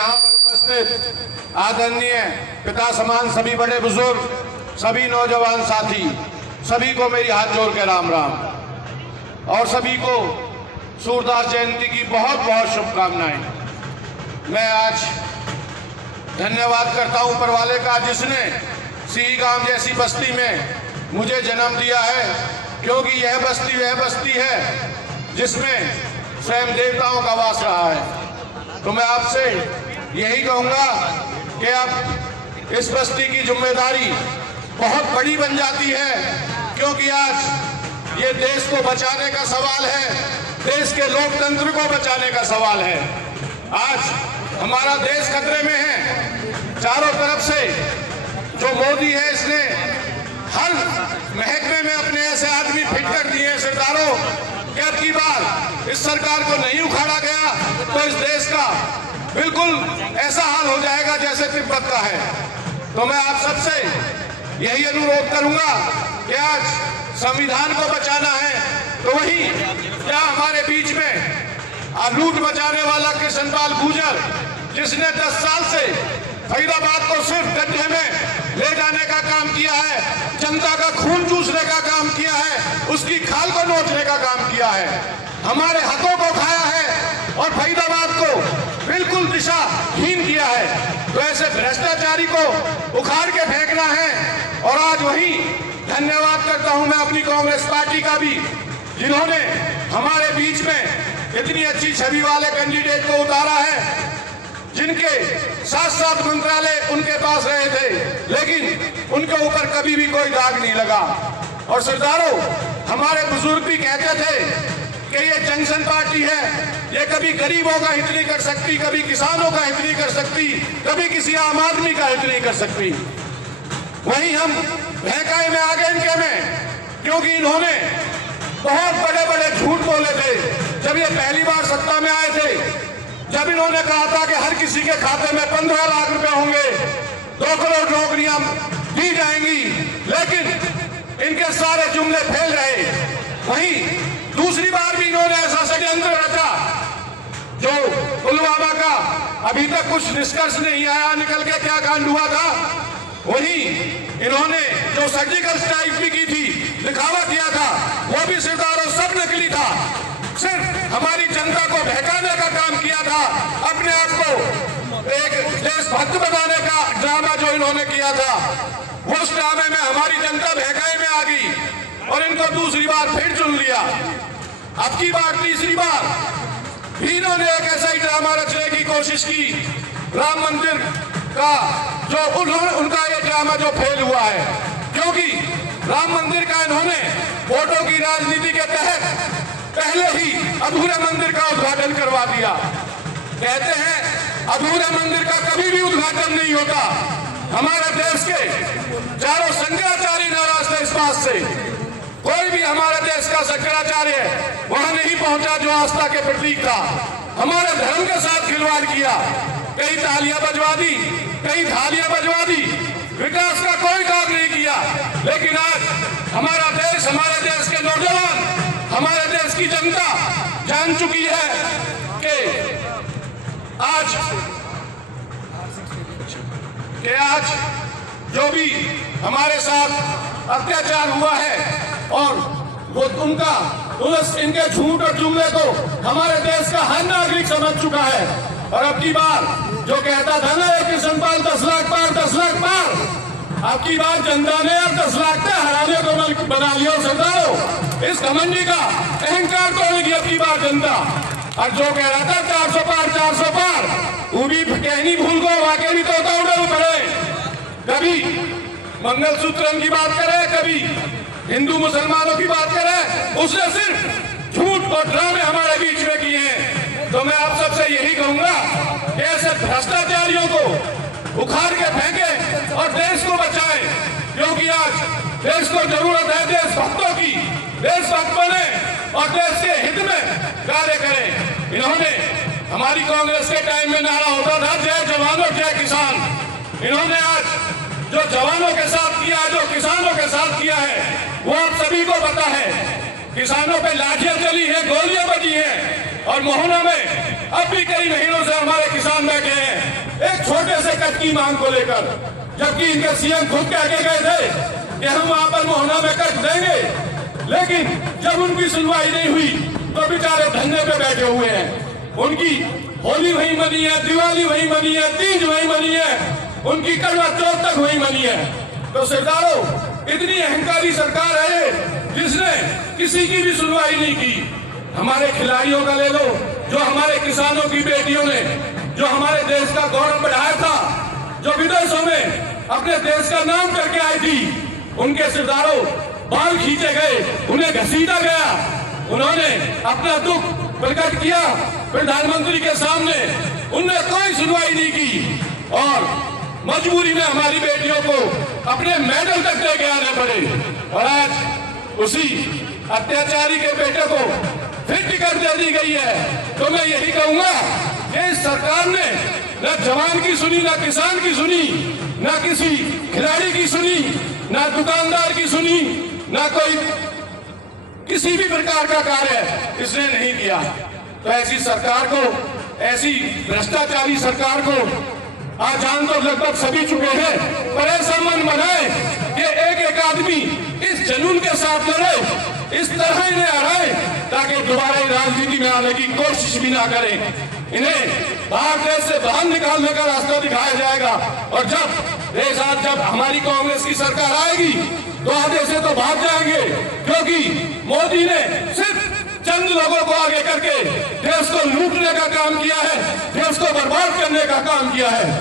यहाँ पर उपस्थित आदरणीय पिता समान सभी बड़े बुजुर्ग, सभी नौजवान साथी, सभी को मेरी हाथ जोड़ के राम राम और सभी को सूरदास जयंती की बहुत बहुत शुभकामनाएं। मैं आज धन्यवाद करता हूं ऊपर वाले का, जिसने सिही गांव जैसी बस्ती में मुझे जन्म दिया है, क्योंकि यह बस्ती वह बस्ती है जिसमें स्वयं देवताओं का वास रहा है। तो मैं आपसे यही कहूंगा कि अब इस बस्ती की जिम्मेदारी बहुत बड़ी बन जाती है, क्योंकि आज ये देश को बचाने का सवाल है, देश के लोकतंत्र को बचाने का सवाल है। आज हमारा देश खतरे में है। चारों तरफ से जो मोदी है, इसने हर महकमे में अपने ऐसे आदमी फिट कर दिए सितारों कि अब की बार इस सरकार को नहीं उखाड़ा गया तो इस देश का बिल्कुल ऐसा हाल हो जाएगा जैसे तिब्बत का है। तो मैं आप सबसे यही अनुरोध करूंगा कि आज संविधान को बचाना है, तो वही क्या हमारे बीच में लूट मचाने वाला कृष्णपाल गुर्जर, जिसने 10 साल से फरीदाबाद को सिर्फ गड्ढे में ले जाने का काम किया है, जनता का खून चूसने का काम किया है, उसकी खाल को नोचने का काम किया है, हमारे हकों को खाया है और फरीदाबाद को बिल्कुल दिशाहीन किया है। तो ऐसे भ्रष्टाचारी को उखाड़ के फेंकना है। और आज वही धन्यवाद करता हूं मैं अपनी कांग्रेस पार्टी का भी, जिन्होंने हमारे बीच में इतनी अच्छी छवि वाले कैंडिडेट को उतारा है, जिनके 7 मंत्रालय उनके पास रहे थे, लेकिन उनके ऊपर कभी भी कोई दाग नहीं लगा। और सरदारों, हमारे बुजुर्ग भी कहते थे कि ये जंक्शन पार्टी है, ये कभी गरीबों का हित नहीं कर सकती, कभी किसानों का हित नहीं कर सकती, कभी किसी आम आदमी का हित नहीं कर सकती। वहीं हम बहकाए में आ गए इनके में, क्योंकि इन्होंने बहुत बड़े बड़े झूठ बोले थे जब ये पहली बार सत्ता में आए थे। जब इन्होंने कहा था कि हर किसी के खाते में 15 लाख रुपए होंगे, 2 करोड़ नौकरियां दी जाएंगी, लेकिन इनके सारे जुमले फैल रहे। वहीं दूसरी बार भी इन्होंने ऐसा षड्यंत्र रचा, जो पुलवामा का अभी तक कुछ निष्कर्ष नहीं आया निकल के क्या कांड हुआ था। वहीं इन्होंने जो सर्जिकल स्ट्राइक भी की थी, दिखावा किया था, वो भी सितारों सब नकली था। सिर्फ हमारी जनता को बहकाने का काम किया था, अपने आप को एक देशभक्त बनाने का ड्रामा जो इन्होंने किया था, उस ड्रामे में हमारी जनता बहकाई में आ गई और इनको दूसरी बार फिर चुन लिया। अब की बार तीसरी बार भी इन्होंने एक ऐसा ही ड्रामा रचने की कोशिश की। राम मंदिर का जो उनका ये ड्रामा जो फेल हुआ है, क्योंकि राम मंदिर का इन्होंने वोटों की राजनीति के तहत पहले ही अधूरे मंदिर का उद्घाटन करवा दिया। कहते हैं अधूरे मंदिर का कभी भी उद्घाटन नहीं होता। हमारे देश के चारों शंकराचार्य नाराज थे इस बात से। कोई भी हमारे देश का शंकराचार्य वहां नहीं पहुंचा जो आस्था के प्रतीक था। हमारे धर्म के साथ खिलवाड़ किया, कई तालियां बजवा दी, कई थालियां बजवा दी, विकास का कोई काम नहीं किया। लेकिन आज हमारा देश, हमारे देश के नौजवान, हमारे देश की जनता जान चुकी है कि आज जो भी हमारे साथ अत्याचार हुआ है और वो इनके झूठ और जुमले को हमारे देश का हर नागरिक समझ चुका है। और अब की बार जो कहता था ना कृष्णपाल 10 लाख पार 10 लाख पार, अब की बार जनता ने 10 लाख का हराने को बना लिया। सरदारों, इस घमंडी का अहंकार तोड़ेगी अब की बार जनता। और जो कह रहा था 400 पार 400 पार, वो भी कहनी भूल गो, वाकई भी तोता उड़े पड़े। कभी मंगलसूत्र की बात करे, कभी हिंदू मुसलमानों की बात करे, उसने सिर्फ झूठ और ड्रामे हमारे बीच में किए हैं। तो मैं आप सबसे यही कहूंगा कि ऐसे भ्रष्टाचारियों को उखाड़ के फेंके और देश को बचाएं, क्योंकि आज देश को जरूरत है देशभक्तों की। देशभक्त बने और देश के हित में कार्य करें। इन्होंने हमारी कांग्रेस के टाइम में नारा होता था जय जवानों जय किसान। इन्होंने आज जो जवानों के साथ किया, जो किसानों के साथ किया है, वो आप सभी को पता है। किसानों पे लाठियां चली हैं, गोलियां बजी हैं और मोहना में अब भी कई महीनों से हमारे किसान बैठे हैं। की मांग को लेकर, जबकि इनके सीएम खुद कह के गए थे कि हम वहां पर मोहना में कट देंगे, लेकिन जब उनकी सुनवाई नहीं हुई तो बेचारे धरने पे बैठे हुए हैं। उनकी होली वही मनी है, दिवाली वही मनी है, तीज वही मनी है, उनकी करवा चौथ तक वही मनी है। तो सरदारों, इतनी अहंकारी सरकार है जिसने किसी की भी सुनवाई नहीं की। हमारे खिलाड़ियों का ले लो, जो हमारे किसानों की बेटियों ने जो हमारे देश का गौरव बढ़ाया था, जो विदेशों में अपने देश का नाम करके आई थी, उनके सरदारों बाल खींचे गए, उन्हें घसीटा गया। उन्होंने अपना दुख प्रकट किया प्रधानमंत्री के सामने, उनने कोई सुनवाई नहीं की और मजबूरी में हमारी बेटियों को अपने मेडल तक दे के आने पड़े। और आज उसी अत्याचारी के बेटे को फिर टिकट दे दी गई है। तो मैं यही कहूंगा कि इस सरकार ने न जवान की सुनी, न किसान की सुनी, न किसी खिलाड़ी की सुनी, न दुकानदार की सुनी, न कोई किसी भी प्रकार का कार्य इसने नहीं किया। तो ऐसी सरकार को, ऐसी भ्रष्टाचारी सरकार को आज जान तो लगभग सभी चुके हैं, पर ऐसा मन बनाए कि एक एक आदमी इस जुनून के साथ लड़े, इस तरह इन्हें हराए ताकि दोबारा राजनीति में आने की कोशिश भी ना करें। इन्हें भारत देश से बाहर निकालने का रास्ता दिखाया जाएगा। और जब हमारी कांग्रेस की सरकार आएगी तो आधे से तो भाग जाएंगे, क्योंकि मोदी ने सिर्फ चंद लोगों को आगे करके देश को लूटने का काम किया है, देश को बर्बाद करने का काम किया है।